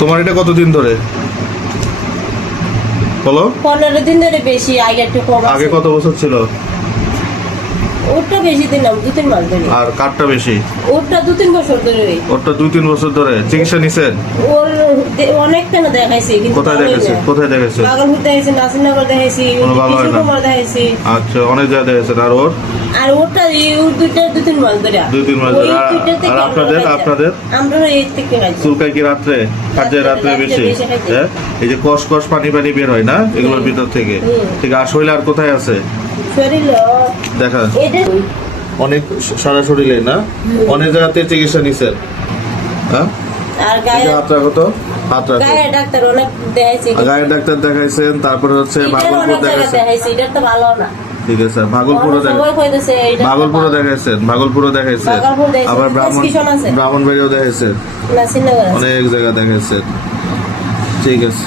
তোমার এটা কতদিন ধরে বলো? 15 দিন ধরে বেশি, আগে একটু কম আছে। আগে কত বছর ছিল? ওটা বেশি দিন না, 2-3 মাস ধরে। আর কারটা বেশি? ওটা 2-3 বছর ধরে। ওরটা 2-3 বছর ধরে চিকিৎসা নিছেন? ওর অনেক কেন দেখাইছি, কিন্তু কোথায় ভালোই দেখাইছে? না। কোথায় দেখাইছে? বাগলপুর দেখাইছি, নাসিরনগর দেখাইছি, কোনো ভালো হয় না। কিশোরকুমার দেখাইছি। আচ্ছা, অনেক জায়গায় দেখাইছেন। আর ওর আর ওটা ওর দুইটা 2-3 মাস ধরে। 2-3 মাস ওই ধরে। দুইটা থেকে আর আপনাদের আমরা এই থেকে খাইছি। চুলকায় কি রাত্রে? কাজে রাত্রে বেশি? বেশি খাইছে। হ্যাঁ, এই যে কষ কষ পানি পানি বের হয় না এগুলোর ভিতর থেকে। ঠিক আর শরীরে আর কোথায় আছে শরীর দেখা? এটা অনেক সারা শরীরে না, অনেক জায়গাতে চিকিৎসা নিছেন। হ্যাঁ, আর এই গায়ে যে হাত রাখো তো, হাত রাখো। গায়ে ডাক্তার অনেক দেখাইছি। গায়ের ডাক্তার দেখাইছেন, তারপরে হচ্ছে এটাও ভাগলপুর অনেক জায়গা দেখাইছেন। দেখাইছি, এটা তো ভালো না। ঠিক আছে, ভাগলপুরও সবাই কইতেছে এইটা ভাগলপুরও দেখাইছেন, ভাগলপুরও দেখাইছেন, ভাগলপুর দেখাইছেন, আবার প্রেসক্রিপশন আছে। ব্রাহ্মণবাড়িও দেখাইছেন, নাসিরনগর আছে। অনেক জায়গা দেখাইছেন। ঠিক আছে।